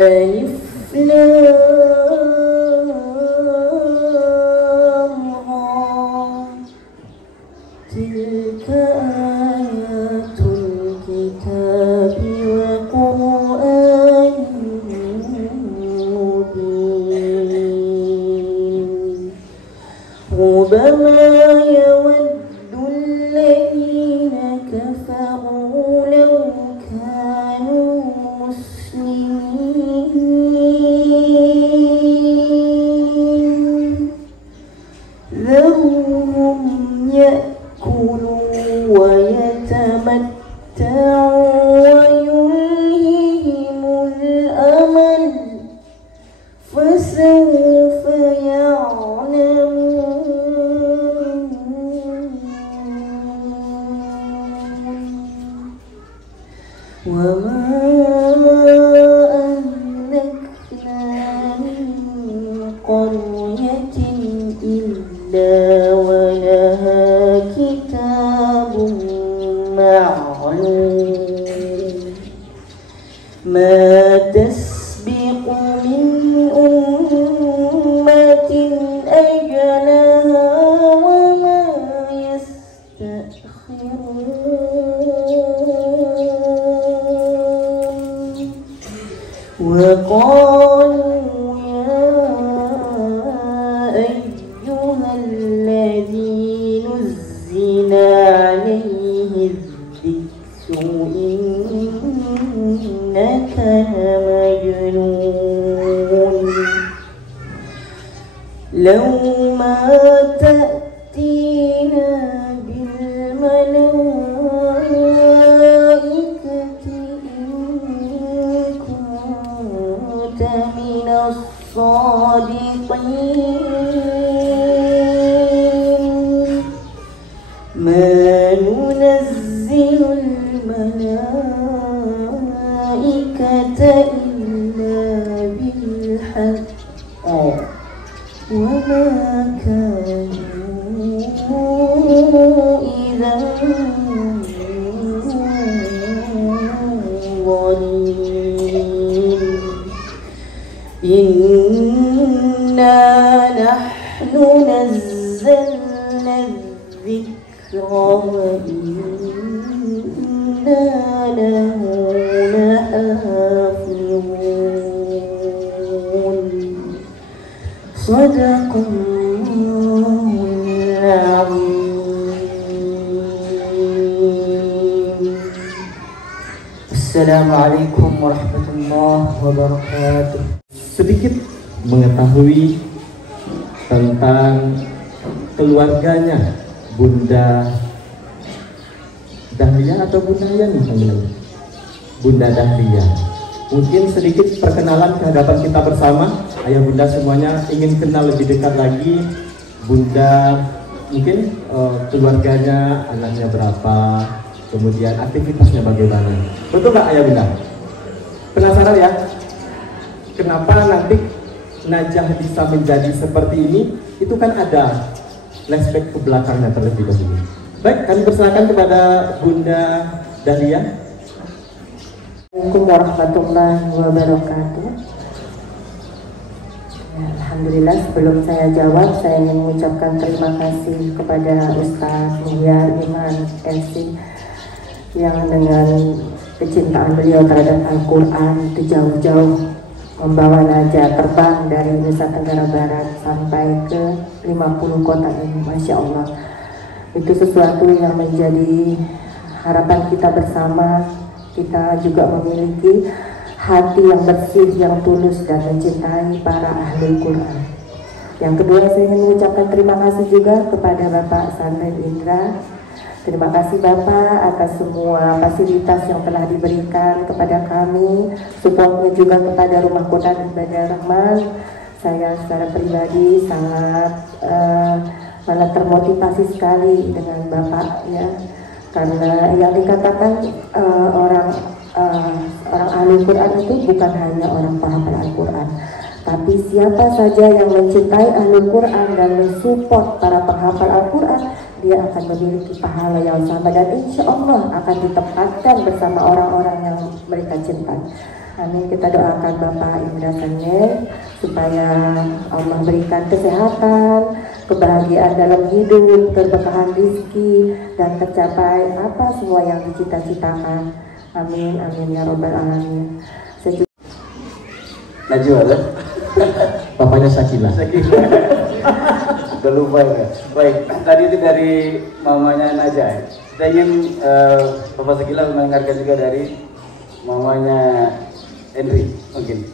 ألف لام را تلك آيات الكتاب وقرآن مبين ربما يود الذين كفروا لو كانوا مسلمين ذرهم يأكلوا ويتمتعوا ويلههم الأمل فسوف يعلمون وما أهلكنا من قرية إلا ولها كتاب معلوم ما تسبق من أمة أجلها وما يستأخرون وقالوا يا أيها الذي نزل عليه الذكر إنك لمجنون لو ما تأتينا بالملائكة إن كنت من الصادقين ما ننزل الملائكة إلا بالحق وما كانوا إذا ظالمين إنا نحن نزلنا الذكر وإنا له لحافظون صدق الله العظيم. Assalamualaikum warahmatullahi wabarakatuh. Sedikit mengetahui tentang keluarganya Bunda Dahlia atau Bunda Yani namanya? Bunda Dahlia. Mungkin sedikit perkenalan ke hadapan kita bersama. Ayah bunda semuanya ingin kenal lebih dekat lagi Bunda, mungkin keluarganya, anaknya berapa, kemudian aktivitasnya bagaimana. Betul nggak ayah bunda? Penasaran ya? Kenapa nanti Najah bisa menjadi seperti ini? Itu kan ada flashback ke belakangnya terlebih dahulu. Baik, kami persilakan kepada Bunda Dahlia. Assalamualaikum warahmatullahi wabarakatuh. Alhamdulillah, sebelum saya jawab, saya ingin mengucapkan terima kasih kepada Ustaz Mulia Iman MC yang dengan kecintaan beliau terhadap Al-Quran itu jauh-jauh membawa Najah terbang dari Nusa Tenggara Barat sampai ke 50 kota ini. Masya Allah, itu sesuatu yang menjadi harapan kita bersama. Kita juga memiliki hati yang bersih, yang tulus dan mencintai para ahli Quran. Yang kedua, saya ingin mengucapkan terima kasih juga kepada Bapak Sanren Indra. Terima kasih Bapak atas semua fasilitas yang telah diberikan kepada kami, supportnya juga kepada Rumah Quran Ibadah Rahman. Saya secara pribadi sangat termotivasi sekali dengan Bapak ya, karena yang dikatakan orang ahli Quran itu bukan hanya orang penghafal Al-Quran, tapi siapa saja yang mencintai ahli Quran dan mensupport para penghafal Al-Quran, dia akan memiliki pahala yang sama dan insya Allah akan ditempatkan bersama orang-orang yang mereka cintai. Amin. Kita doakan Bapak Indra Senen supaya Allah berikan kesehatan, kebahagiaan dalam hidup, keberkahan rezeki, dan tercapai apa semua yang dicita-citakan. Amin, amin ya robbal alamin. Najwa lah. Bapaknya Sakila. Udah lupa ya. Baik, tadi itu dari mamanya Najwa. Kita ingin Bapak Sakila mendengarkan juga dari mamanya Henry, mungkin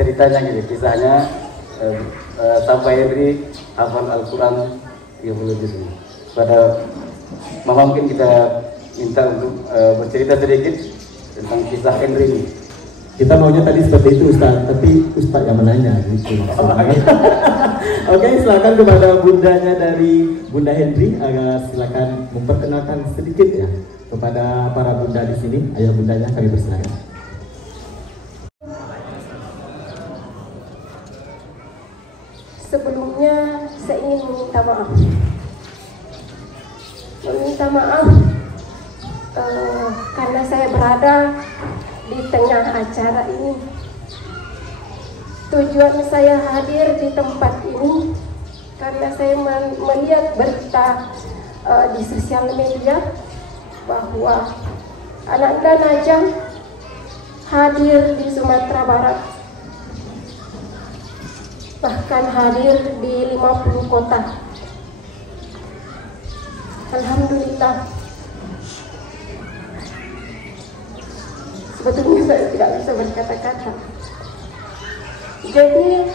ceritanya gitu, kisahnya sampai Henry hafal Al-Quran 30 juz. Pada mama mungkin kita minta untuk bercerita sedikit tentang kisah Henry ini. Kita maunya tadi seperti itu Ustaz, tapi Ustaz yang menanya gitu. Oke, silakan kepada bundanya dari Bunda Henry, silakan memperkenalkan sedikit ya kepada para bunda di sini. Ayah bundanya kami persilakan. Sebelumnya saya ingin meminta maaf. Karena saya berada di tengah acara ini. Tujuan saya hadir di tempat ini karena saya melihat berita di sosial media bahwa Ananda Najah hadir di Sumatera Barat, bahkan hadir di 50 kota. Alhamdulillah. Sebetulnya saya tidak bisa berkata-kata. Jadi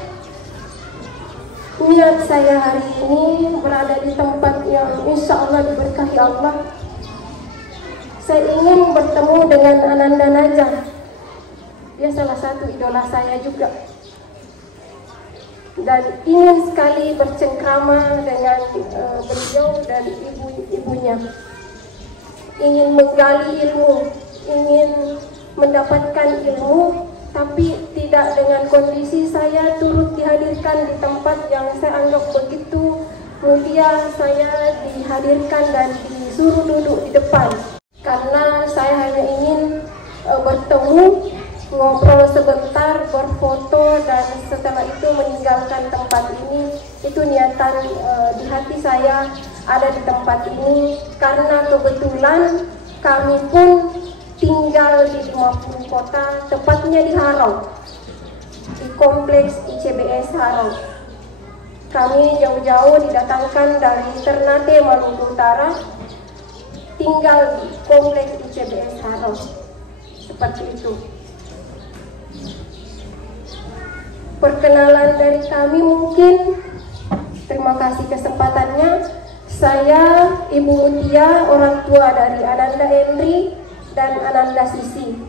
niat saya hari ini berada di tempat yang insya Allah diberkahi Allah. Saya ingin bertemu dengan Ananda Najah. Dia salah satu idola saya juga. Dan ingin sekali bercengkrama dengan beliau dan ibunya. Ingin menggali ilmu, ingin mendapatkan ilmu, tapi tidak dengan kondisi saya turut dihadirkan di tempat yang saya anggap begitu mulia. Saya dihadirkan dan disuruh duduk di depan karena saya hanya ingin bertemu, ngobrol sebentar, berfoto, dan setelah itu meninggalkan tempat ini. Itu niatan di hati saya ada di tempat ini karena kebetulan kami pun tinggal di 50 kota, tepatnya di Harau, di kompleks ICBS Harau. Kami jauh-jauh didatangkan dari Ternate, Maluku Utara, tinggal di kompleks ICBS Harau. Seperti itu. Perkenalan dari kami mungkin. Terima kasih kesempatannya. Saya Ibu Mutia, orang tua dari Ananda Henry dan Ananda Sisi.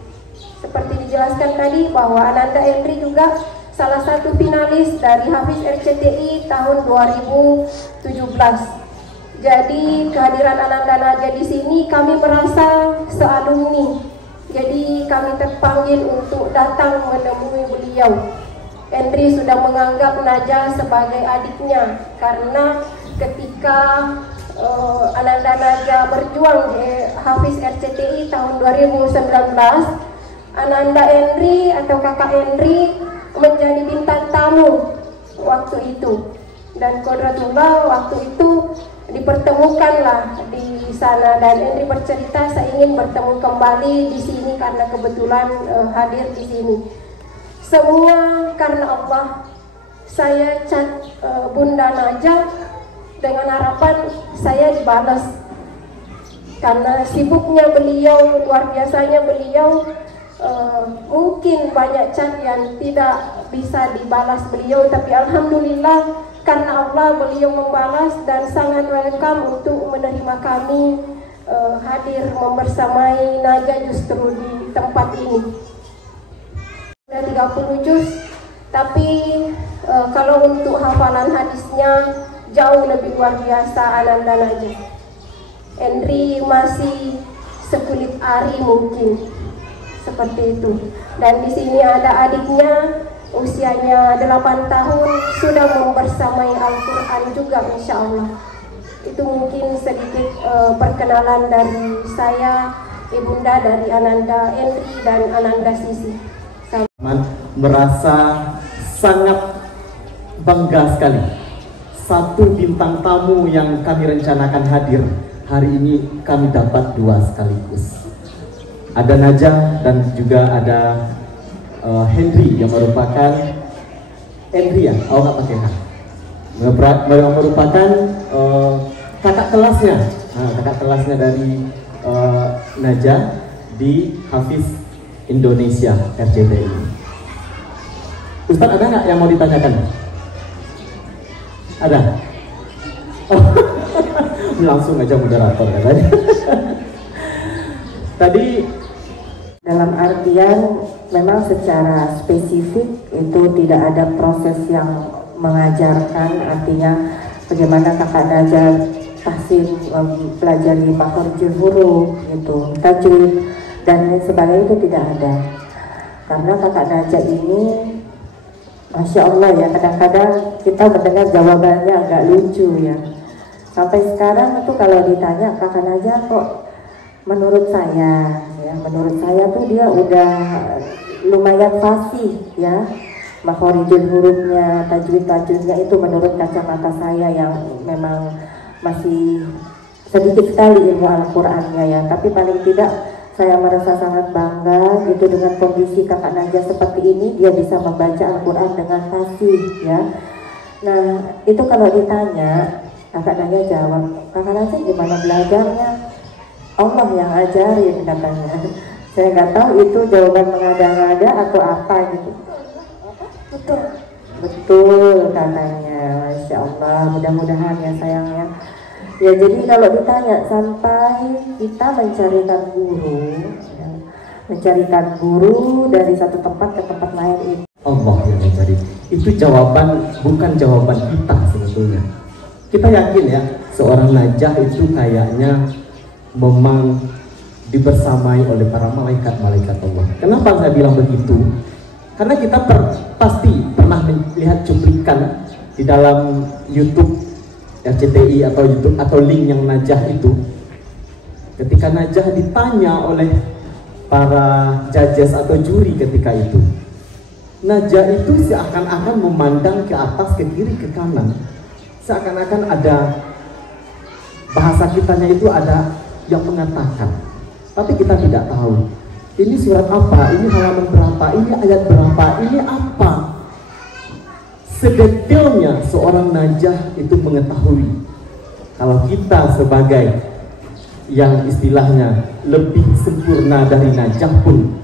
Seperti dijelaskan tadi bahwa Ananda Henry juga salah satu finalis dari Hafiz RCTI tahun 2017. Jadi kehadiran Ananda Najah di sini kami merasa sealumni. Jadi kami terpanggil untuk datang menemui beliau. Henry sudah menganggap Najah sebagai adiknya karena ketika Ananda Najah berjuang di Hafiz RCTI tahun 2019, Ananda Henry atau kakak Henry menjadi bintang tamu waktu itu, dan kodratullah waktu itu dipertemukanlah di sana, dan Henry bercerita, saya ingin bertemu kembali di sini karena kebetulan hadir di sini. Semua karena Allah. Saya chat Bunda Najah dengan harapan saya dibalas, karena sibuknya beliau, luar biasanya beliau, mungkin banyak chat yang tidak bisa dibalas beliau, tapi alhamdulillah karena Allah beliau membalas dan sangat welcome untuk menerima kami hadir membersamai Najah justru di tempat ini. 30 juz, tapi kalau untuk hafalan hadisnya jauh lebih luar biasa Ananda Najah. Henry masih sekulit ari mungkin, seperti itu. Dan di sini ada adiknya, usianya 8 tahun, sudah membersamai Al-Quran juga insya Allah. Itu mungkin sedikit perkenalan dari saya. ibunda dari Ananda Endri dan Ananda Sisi. Merasa sangat bangga sekali. Satu bintang tamu yang kami rencanakan hadir hari ini kami dapat dua sekaligus. Ada Najah dan juga ada Henry yang merupakan Henry ya, oh nggak pakai H. Merupakan kakak kelasnya, kakak kelasnya dari Najah di Hafiz Indonesia RCTI. Ustadz, ada nggak yang mau ditanyakan? Ada? Oh, langsung aja moderator katanya. Tadi dalam artian memang secara spesifik itu tidak ada proses yang mengajarkan, artinya bagaimana kakak Najah tahsin pelajari makhorijul huruf gitu, tajwid dan lain sebagainya itu tidak ada. Karena kakak Najah ini Masya Allah ya, kadang-kadang kita mendengar jawabannya agak lucu ya. Sampai sekarang itu kalau ditanya kakak Najah kok menurut saya tuh dia udah lumayan fasih ya, makhorijul hurufnya, tajwidnya itu menurut kacamata saya yang memang masih sedikit sekali ilmu Al-Qur'annya ya. Tapi paling tidak saya merasa sangat bangga gitu dengan kondisi kakak Najah seperti ini, dia bisa membaca Al-Quran dengan fasih ya. Nah itu kalau ditanya kakak Najah jawab, kakak Najah gimana belajarnya? Allah yang ajarin katanya. Saya nggak tahu itu jawaban mengada-ngada atau apa gitu. Betul katanya, Masya Allah, mudah-mudahan ya sayangnya. Ya jadi kalau ditanya sampai kita mencarikan guru dari satu tempat ke tempat lain itu Allah yang mencari. Itu jawaban, bukan jawaban kita sebetulnya. Kita yakin ya, seorang Najah itu kayaknya memang dibersamai oleh para malaikat-malaikat Allah. Kenapa saya bilang begitu? Karena kita pasti pernah melihat cuplikan di dalam YouTube RCTI atau YouTube atau link yang Najah itu. Ketika Najah ditanya oleh para judges atau juri ketika itu, Najah itu seakan-akan memandang ke atas, ke kiri, ke kanan. Seakan-akan ada bahasa kitanya itu ada yang mengatakan, tapi kita tidak tahu ini surat apa, ini halaman berapa, ini ayat berapa, ini apa. Sedetailnya seorang Najah itu mengetahui. Kalau kita sebagai yang istilahnya lebih sempurna dari Najah pun,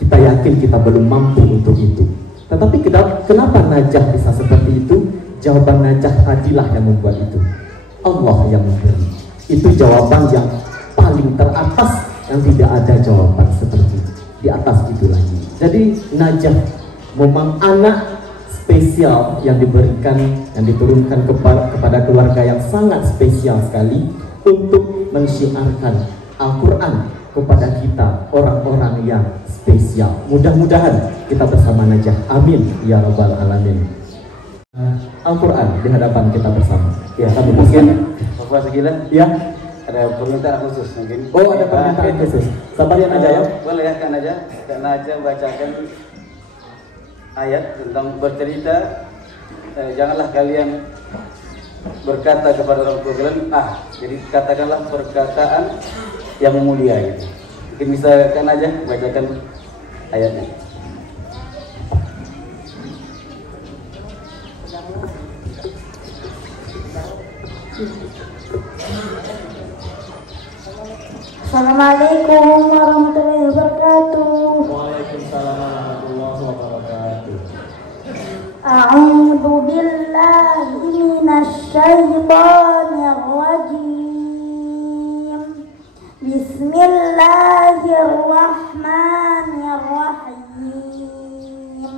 kita yakin kita belum mampu untuk itu. Tetapi kenapa Najah bisa seperti itu? Jawaban Najah tadilah yang membuat itu. Allah yang memberi. Itu jawaban yang paling teratas, yang tidak ada jawaban seperti di atas itu lagi. Jadi Najah memang anak spesial yang diberikan, yang diturunkan kepada keluarga yang sangat spesial sekali untuk mensyiarkan Al-Quran kepada kita, orang-orang yang spesial. Mudah-mudahan kita bersama Najah. Amin ya rabbal alamin. Al-Quran di hadapan kita bersama. Ya, tapi mungkin Bapak Segilan, ya ada permintaan khusus mungkin. Oh, ada permintaan khusus. Sabar ya Najah ya. Boleh ya Kak Najah? Kak Najah bacakan ayat tentang bercerita. Janganlah kalian berkata kepada orang tua kalian, jadi katakanlah perkataan yang mulia itu. Mungkin bisa Kak Najah bacakan ayatnya. Assalamualaikum warahmatullahi wabarakatuh. Waalaikumsalam warahmatullahi wabarakatuh. A'udzu billahi minasy syaithanir rajim. Bismillahirrahmanirrahim.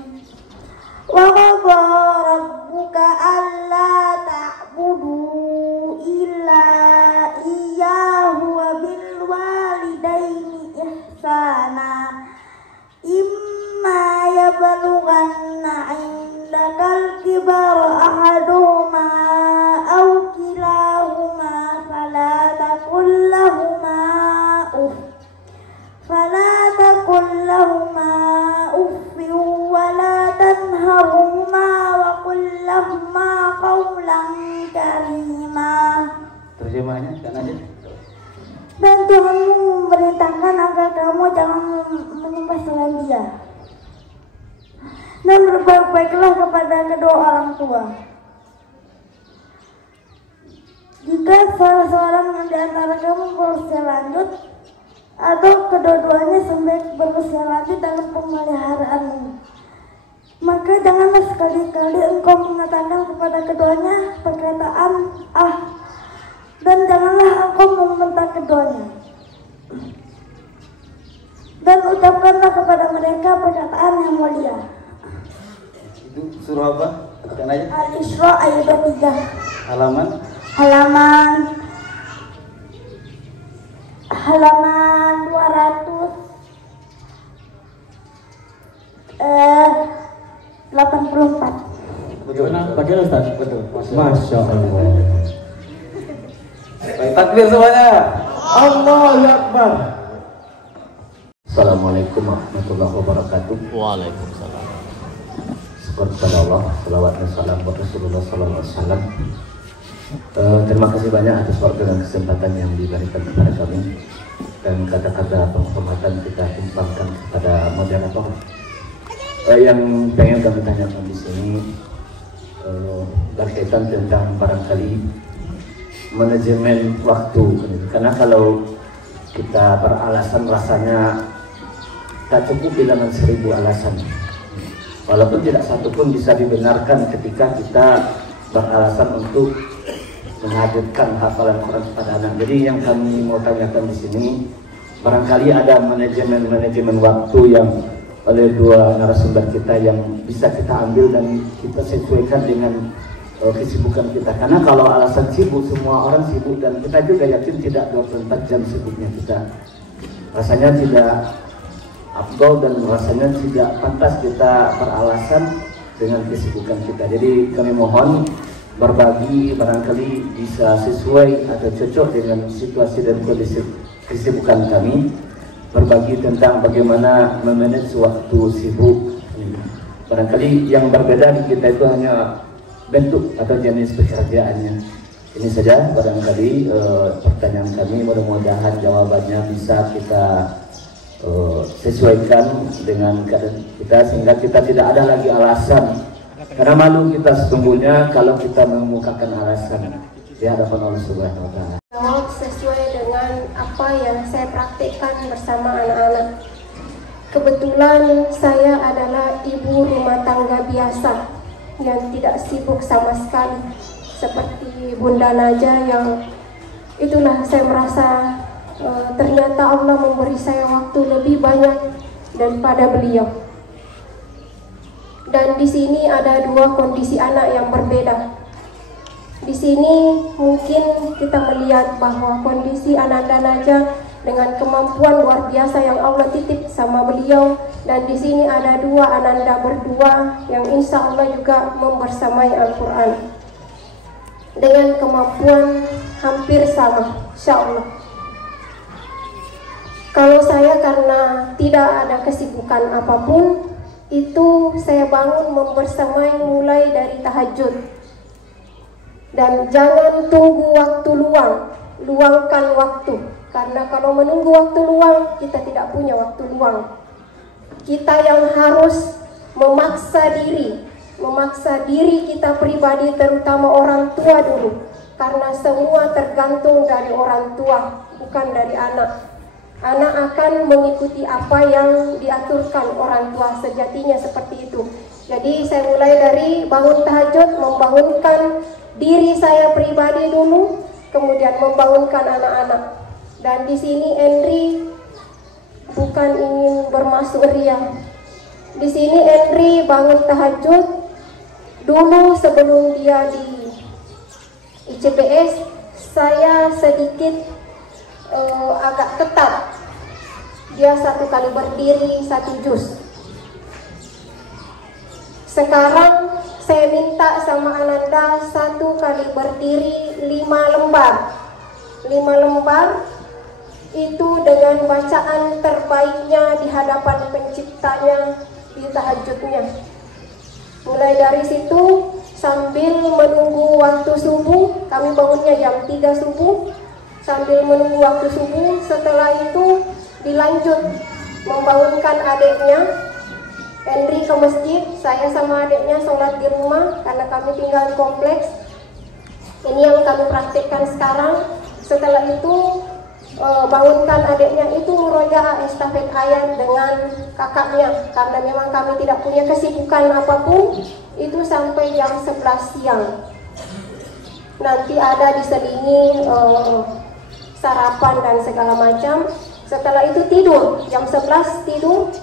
Wa qadha rabbuka alla ta'budu illa iyyahu wa bil walidaini ihsana. Imma yablughanna 'indakal kibara ahaduhuma aw kilahuma fala taqul lahumā uff terjemahnya kan aja. Dan Tuhanmu memerintahkan agar kamu jangan menyembah selain Dia. Dan berbuat baiklah kepada kedua orang tua. Jika salah seorang di antara kamu berusia lanjut atau kedua-duanya sampai berusia lanjut dalam pemeliharaanmu, maka janganlah sekali-kali engkau mengatakan kepada keduanya perkataan dan janganlah engkau membentak keduanya. Dan ucapkanlah kepada mereka perkataan yang mulia. Itu surah apa? Kan aja. Al-Isra ayat 3. Halaman 284. Betul. Bagaimana Ustaz? Betul. Masya Allah. Baik, takbir semuanya. Allahu Akbar. Assalamualaikum warahmatullahi wabarakatuh. Waalaikumsalam. Syukur kepada Allah, salawat dan salam buat Rasulullah sallallahu alaihi wasallam. Terima kasih banyak atas waktu dan kesempatan yang diberikan kepada kami, dan kata-kata penghormatan kita tumpahkan kepada moderator. Yang pengen kami tanyakan di sini berkaitan tentang barangkali manajemen waktu, karena kalau kita beralasan rasanya tak cukup bilangan 1000 alasan, walaupun tidak satu pun bisa dibenarkan ketika kita beralasan untuk menghadirkan hafalan Quran kepada anak. Jadi yang kami mau tanyakan di sini, barangkali ada manajemen waktu yang oleh dua narasumber kita yang bisa kita ambil dan kita sesuaikan dengan kesibukan kita. Karena kalau alasan sibuk, semua orang sibuk, dan kita juga yakin tidak 24 jam sibuknya kita. Rasanya tidak afdol dan rasanya tidak pantas kita beralasan dengan kesibukan kita. Jadi kami mohon berbagi barangkali bisa sesuai atau cocok dengan situasi dan kondisi kesibukan kami, berbagi tentang bagaimana memanage waktu sibuk. Barangkali yang berbeda di kita itu hanya bentuk atau jenis pekerjaannya. Ini saja barangkali pertanyaan kami, mudah-mudahan jawabannya bisa kita sesuaikan dengan keadaan kita, sehingga kita tidak ada lagi alasan, karena malu kita sesungguhnya kalau kita mengemukakan alasan di hadapan Allah Subhanahu wa Ta'ala. Jawab sesuai dengan apa yang saya praktekkan bersama anak-anak. Kebetulan saya adalah ibu rumah tangga biasa yang tidak sibuk sama sekali, seperti Bunda Naja, yang itulah saya merasa ternyata Allah memberi saya waktu lebih banyak daripada beliau. Dan di sini ada dua kondisi anak yang berbeda. Di sini mungkin kita melihat bahwa kondisi Ananda Naja dengan kemampuan luar biasa yang Allah titip sama beliau, dan di sini ada dua Ananda berdua yang insya Allah juga membersamai Al-Quran dengan kemampuan hampir sama, insya Allah. Kalau saya karena tidak ada kesibukan apapun, itu saya bangun membersamai mulai dari tahajud. Dan jangan tunggu waktu luang, luangkan waktu. Karena kalau menunggu waktu luang, kita tidak punya waktu luang. Kita yang harus memaksa diri kita pribadi, terutama orang tua dulu. Karena semua tergantung dari orang tua, bukan dari anak. Anak akan mengikuti apa yang diaturkan orang tua, sejatinya seperti itu. Jadi saya mulai dari bangun tahajud, membangunkan diri saya pribadi dulu, kemudian membangunkan anak-anak. Dan di sini Henry bukan ingin bermasuk riang. Di sini Henry bangun tahajud dulu sebelum dia di ICPS. Saya sedikit agak ketat. Dia 1 kali berdiri 1 juz. Sekarang saya minta sama Ananda 1 kali berdiri 5 lembar. 5 lembar itu dengan bacaan terbaiknya di hadapan penciptanya di tahajudnya. Mulai dari situ sambil menunggu waktu subuh. Kami bangunnya jam 3 subuh sambil menunggu waktu subuh. Setelah itu dilanjut membangunkan adiknya Henry ke masjid. Saya sama adiknya sholat di rumah karena kami tinggal di kompleks. Ini yang kami praktikkan sekarang. Setelah itu bangunkan adiknya itu murojaah estafet ayat dengan kakaknya, karena memang kami tidak punya kesibukan apapun. Itu sampai jam 11 siang. Nanti ada diselingi sarapan dan segala macam. Setelah itu tidur, jam 11 tidur,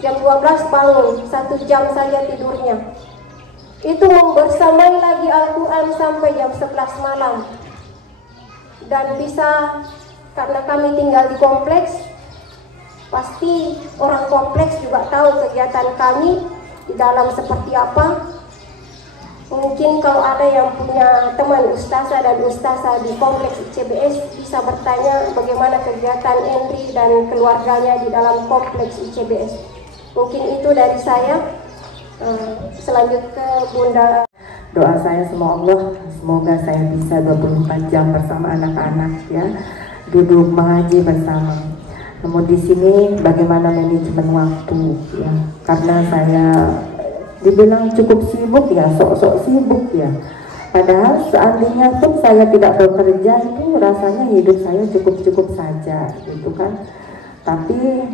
jam 12 bangun, 1 jam saja tidurnya. Itu membersamai lagi Al-Quran sampai jam 11 malam. Dan bisa, karena kami tinggal di kompleks, pasti orang kompleks juga tahu kegiatan kami di dalam seperti apa. Mungkin kalau ada yang punya teman ustazah dan ustazah di kompleks ICBS bisa bertanya bagaimana kegiatan Henry dan keluarganya di dalam kompleks ICBS. Mungkin itu dari saya. Selanjut ke Bunda. Doa saya semoga saya bisa 24 jam bersama anak-anak ya, duduk mengaji bersama. Namun di sini bagaimana manajemen waktu ya, karena saya dibilang cukup sibuk ya, sok-sok sibuk ya. Padahal seandainya pun saya tidak bekerja itu rasanya hidup saya cukup-cukup saja gitu kan. Tapi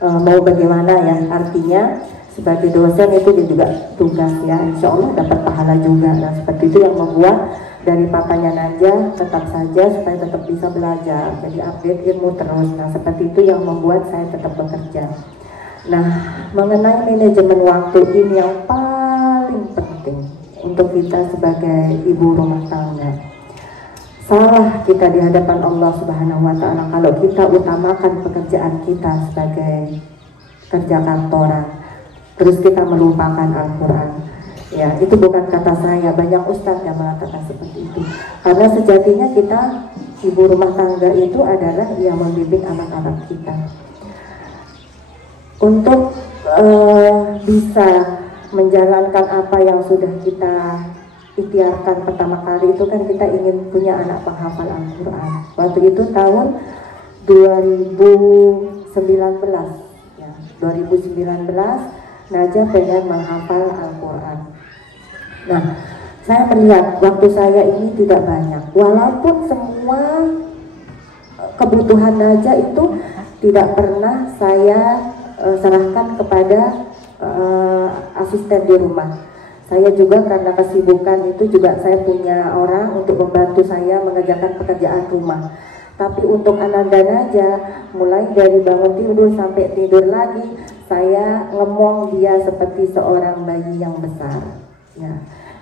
mau bagaimana ya, artinya sebagai dosen itu juga tugas ya, insya Allah dapat pahala juga. Nah seperti itu yang membuat dari papanya Najah tetap saja supaya tetap bisa belajar, jadi update ilmu terus. Nah seperti itu yang membuat saya tetap bekerja. Nah mengenai manajemen waktu ini yang paling penting untuk kita sebagai ibu rumah tangga. Salah kita di hadapan Allah Subhanahu wa Ta'ala kalau kita utamakan pekerjaan kita sebagai kerja kantoran, terus kita melupakan Al-Quran. Ya, itu bukan kata saya, banyak ustadz yang mengatakan seperti itu. Karena sejatinya kita, ibu rumah tangga itu adalah yang membimbing anak-anak kita. Untuk bisa menjalankan apa yang sudah kita ikhtiarkan pertama kali itu kan kita ingin punya anak penghafal Al-Quran. Waktu itu tahun 2019, ya, 2019 Najah pengen menghafal Al-Quran. Nah, saya melihat waktu saya ini tidak banyak. Walaupun semua kebutuhan Najah itu tidak pernah saya serahkan kepada asisten di rumah. Saya juga karena kesibukan itu juga saya punya orang untuk membantu saya mengerjakan pekerjaan rumah. Tapi untuk Ananda Najah, mulai dari bangun tidur sampai tidur lagi, saya ngemong dia seperti seorang bayi yang besar. Ya.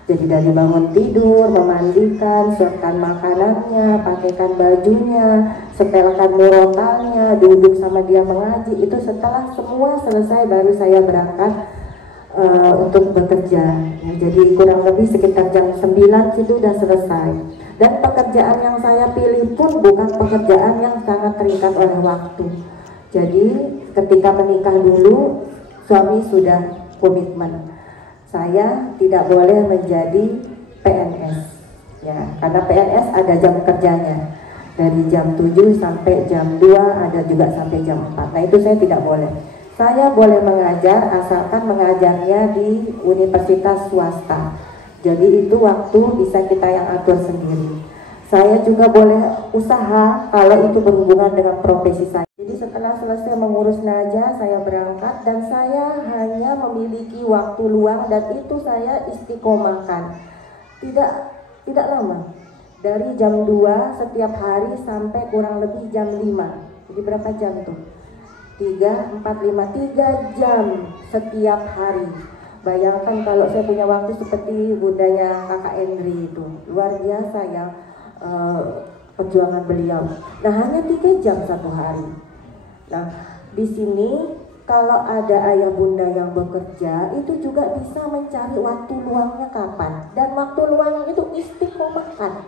Jadi dari bangun tidur, memandikan, siapkan makanannya, pakaikan bajunya, setelkan murotalnya, duduk sama dia mengaji. Itu setelah semua selesai baru saya berangkat untuk bekerja. Ya, jadi kurang lebih sekitar jam 9 itu sudah selesai. Dan pekerjaan yang saya pilih pun bukan pekerjaan yang sangat terikat oleh waktu. Jadi ketika menikah dulu, suami sudah komitmen. Saya tidak boleh menjadi PNS. Ya, karena PNS ada jam kerjanya. Dari jam 7 sampai jam 2, ada juga sampai jam 4. Nah itu saya tidak boleh. Saya boleh mengajar asalkan mengajarnya di universitas swasta. Jadi itu waktu bisa kita yang atur sendiri. Saya juga boleh usaha kalau itu berhubungan dengan profesi saya. Jadi setelah selesai mengurus Najah, saya berangkat dan saya hanya memiliki waktu luang dan itu saya istiqomahkan. Tidak lama. Dari jam 2 setiap hari sampai kurang lebih jam 5. Jadi berapa jam tuh? 3, 4, 5, 3 jam setiap hari. Bayangkan kalau saya punya waktu seperti bundanya kakak Henry itu, luar biasa ya perjuangan beliau. Nah hanya 3 jam satu hari. Nah di sini kalau ada ayah bunda yang bekerja itu juga bisa mencari waktu luangnya kapan, dan waktu luang itu istiqomahkan.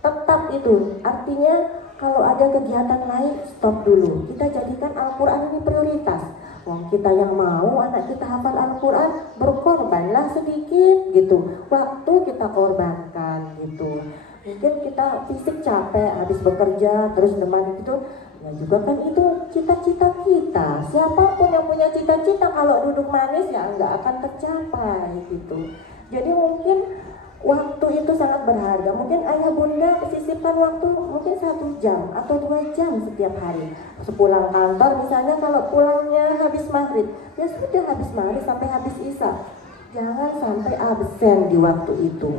Tetap itu artinya kalau ada kegiatan lain stop dulu. Kita jadikan Al-Quran ini prioritas. Wong kita yang mau anak kita hafal Al-Quran, berkorbanlah sedikit gitu. Waktu kita korbankan gitu. Mungkin kita fisik capek, habis bekerja, terus demam gitu. Ya juga kan itu cita-cita kita. Siapapun yang punya cita-cita kalau duduk manis ya nggak akan tercapai gitu. Jadi mungkin waktu itu sangat berharga. Mungkin ayah bunda sisipkan waktu mungkin 1 jam atau 2 jam setiap hari. Sepulang kantor misalnya, kalau pulangnya habis maghrib, ya sudah habis maghrib sampai habis isya. Jangan sampai absen di waktu itu.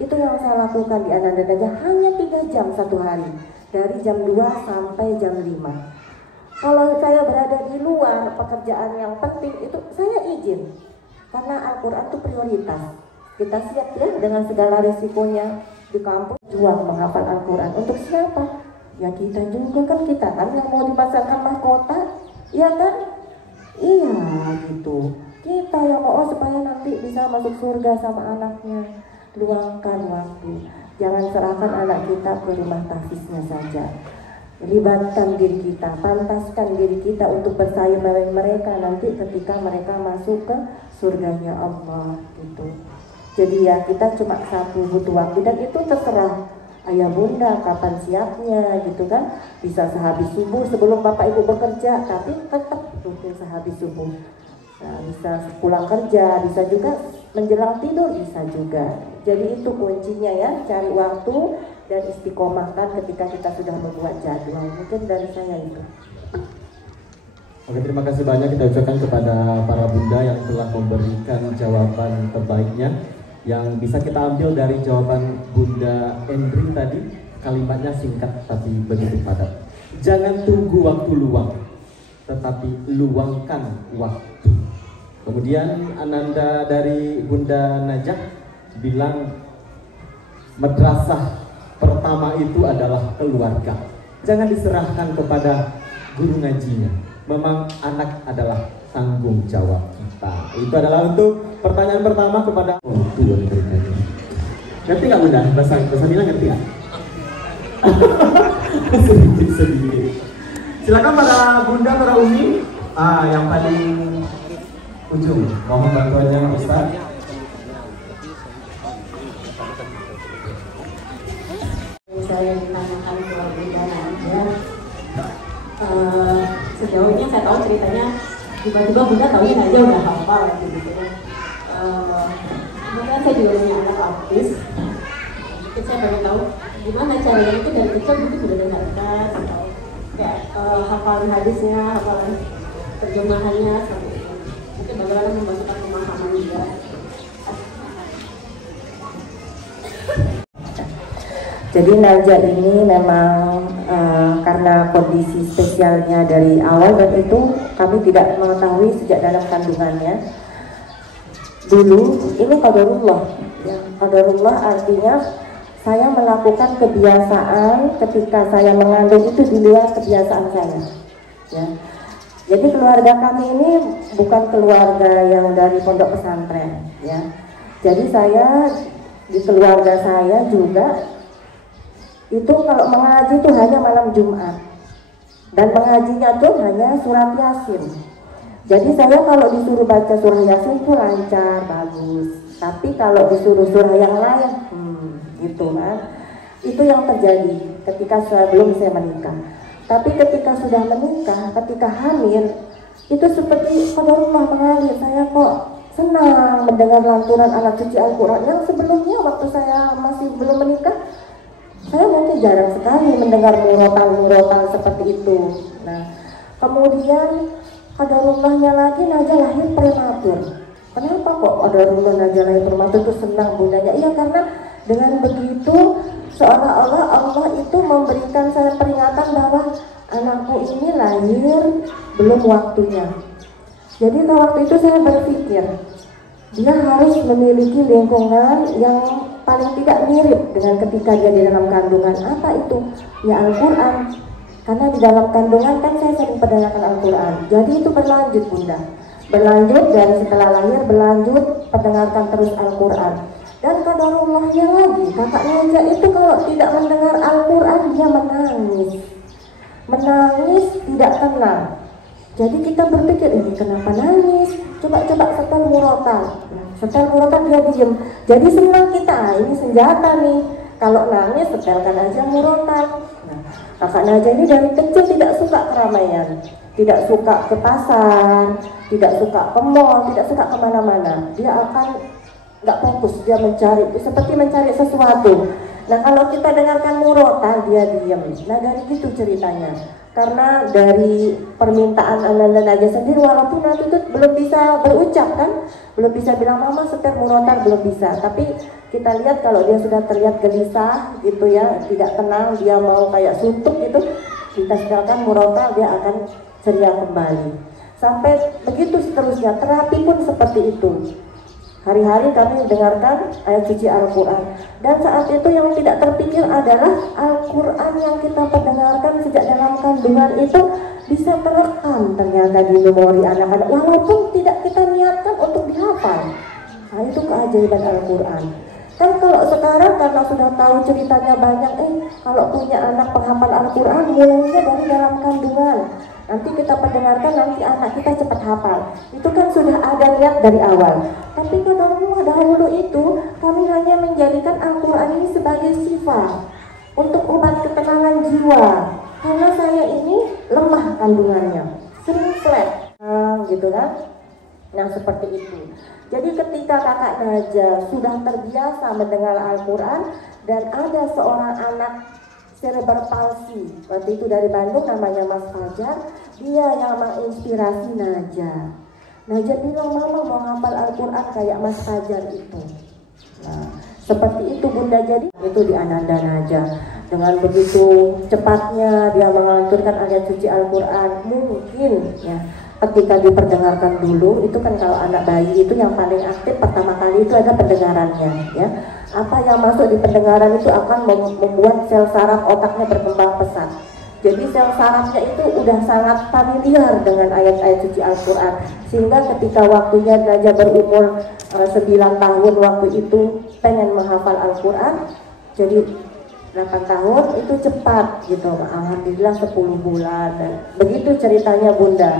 Itu yang saya lakukan di Ananda Najah, hanya 3 jam satu hari, dari jam 2 sampai jam 5. Kalau saya berada di luar pekerjaan yang penting itu saya izin, karena Al-Quran itu prioritas. Kita siap ya dengan segala risikonya di kampus, juang menghafal Al-Quran. Untuk siapa? Ya kita juga kan, kita kan yang mau dipasangkan mahkota, iya kan? Iya gitu. Kita yang mau supaya nanti bisa masuk surga sama anaknya. Luangkan waktu. Jangan serahkan anak kita ke rumah tahfiznya saja. Libatkan diri kita, pantaskan diri kita untuk bersaing dengan mereka nanti ketika mereka masuk ke surganya Allah gitu. Jadi ya kita cuma satu butuh waktu, dan itu terserah ayah bunda kapan siapnya gitu kan. Bisa sehabis subuh sebelum bapak ibu bekerja, tapi tetap rutin sehabis subuh. Nah, bisa pulang kerja, bisa juga menjelang tidur, bisa juga. Jadi itu kuncinya ya, cari waktu dan istiqomahkan ketika kita sudah membuat jadwal. Mungkin dari saya itu. Oke, terima kasih banyak kita ucapkan kepada para bunda yang telah memberikan jawaban terbaiknya. Yang bisa kita ambil dari jawaban Bunda Endri tadi, kalimatnya singkat tapi begitu padat. Jangan tunggu waktu luang, tetapi luangkan waktu. Kemudian Ananda dari Bunda Najah bilang madrasah pertama itu adalah keluarga. Jangan diserahkan kepada guru ngajinya. Memang anak adalah tanggung jawab kita. Itu adalah untuk pertanyaan pertama kepada ngerti nggak bunda? Bahasa Mila ngerti nggak? sedikit. Silakan para bunda, para umi, yang paling ujung, mohon bantuannya Ustaz. Saya ditanyakan ke bunda Najah. Sejauhnya saya tahu ceritanya, tiba-tiba bunda tahunya Najah udah hafal gitu kan. Kemudian saya juga punya anak autis. Mungkin saya pengen tahu gimana caranya itu dari kecil itu sudah dengarkan atau kayak hafalan hadisnya, hafalan terjemahannya seperti itu. Mungkin bagaimana memasukkan pemahaman juga. Jadi Najah ini memang karena kondisi spesialnya dari awal, dan itu kami tidak mengetahui sejak dalam kandungannya. Dulu ini qadarullah, ya, qadarullah artinya saya melakukan kebiasaan ketika saya mengandung itu di luar kebiasaan saya. Ya. Jadi keluarga kami ini bukan keluarga yang dari pondok pesantren, ya. Jadi saya di keluarga saya juga itu kalau mengaji itu hanya malam Jumat, dan mengajinya tuh hanya surat Yasin. Jadi saya kalau disuruh baca surah Yasin itu lancar, bagus. Tapi kalau disuruh surah yang lain, gitu kan. Itu yang terjadi ketika sebelum saya menikah. Tapi ketika sudah menikah, ketika hamil, itu seperti qadarullah mengalir. Saya kok senang mendengar lantunan anak suci Al-Quran yang sebelumnya waktu saya masih belum menikah, saya mungkin jarang sekali mendengar murotal seperti itu. Nah, kemudian qadarullahnya lagi Najah lahir prematur. Kenapa kok qadarullah Najah lahir prematur itu senang bundanya? Iya, karena dengan begitu seolah-olah Allah itu memberikan saya peringatan bahwa anakku ini lahir belum waktunya. Jadi waktu itu saya berpikir dia harus memiliki lingkungan yang paling tidak mirip dengan ketika dia di dalam kandungan. Apa itu? Ya Al-Quran. Karena di dalam kandungan kan saya sering mendengarkan Al-Quran. Jadi itu berlanjut bunda. Berlanjut dan setelah lahir berlanjut mendengarkan terus Al-Quran. Dan qadarullahnya lagi, kakak Najah itu kalau tidak mendengar Al-Quran dia menangis. Menangis tidak tenang. Jadi kita berpikir, ini kenapa nangis? Coba-coba setel murotal. Nah, setel murotal dia diem. Jadi senang kita, ini senjata nih. Kalau nangis setelkan aja murotal. Nah, kakak Najah ini dari kecil tidak suka keramaian, tidak suka ke pasar, tidak suka ke mall, tidak suka kemana-mana. Dia akan nggak fokus, dia mencari, seperti mencari sesuatu. Nah kalau kita dengarkan murotal dia diam. Nah dari gitu ceritanya. Karena dari permintaan Ananda Najah sendiri, walaupun nanti itu belum bisa berucap kan, belum bisa bilang mama setel murotal, belum bisa. Tapi kita lihat kalau dia sudah terlihat gelisah gitu ya, tidak tenang, dia mau kayak suntuk gitu, kita setelkan murotal, dia akan ceria kembali. Sampai begitu seterusnya, terapi pun seperti itu. Hari-hari kami mendengarkan ayat suci Al-Quran. Dan saat itu yang tidak terpikir adalah Al-Quran yang kita perdengarkan sejak dalam kandungan itu bisa terekam ternyata di memori anak-anak, walaupun tidak kita niatkan untuk dihafal. Nah itu keajaiban Al-Quran. Kan kalau sekarang karena sudah tahu ceritanya banyak, kalau punya anak penghafal Al-Quran mulainya dari dalam kandungan. Nanti kita perdengarkan, nanti anak kita cepat hafal. Itu kan sudah ada niat dari awal. Tapi kadang-kadang dahulu itu kami hanya menjadikan Al-Quran ini sebagai sifat untuk obat ketenangan jiwa. Karena saya ini lemah kandungannya, sering flat, gitu kan? Nah seperti itu. Jadi ketika kakak Najah sudah terbiasa mendengar Al-Quran dan ada seorang anak cerebral palsy, waktu itu dari Bandung namanya Mas Fajar, dia yang menginspirasi Najah. Najah bilang, mama mau hafal Al-Quran kayak Mas Fajar itu. Nah, seperti itu Bunda. Jadi itu di Ananda Najah. Dengan begitu cepatnya dia mengaturkan ayat suci Al-Quran, mungkin ya ketika diperdengarkan dulu, itu kan kalau anak bayi itu yang paling aktif pertama kali itu ada pendengarannya ya. Apa yang masuk di pendengaran itu akan membuat sel saraf otaknya berkembang pesat. Jadi sel sarafnya itu udah sangat familiar dengan ayat-ayat suci Al-Quran, sehingga ketika waktunya Najah berumur 9 tahun waktu itu pengen menghafal Al-Quran, jadi 8 tahun itu cepat gitu. Alhamdulillah 10 bulan. Dan begitu ceritanya Bunda.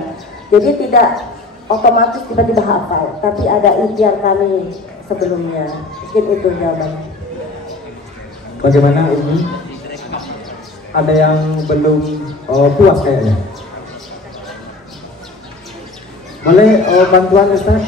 Jadi tidak otomatis tiba-tiba hafal, tapi ada ikhtiar kami sebelumnya. Mungkin itu jawabannya. Bagaimana ini? Ada yang belum puas kayaknya. Boleh bantuan Ustaz?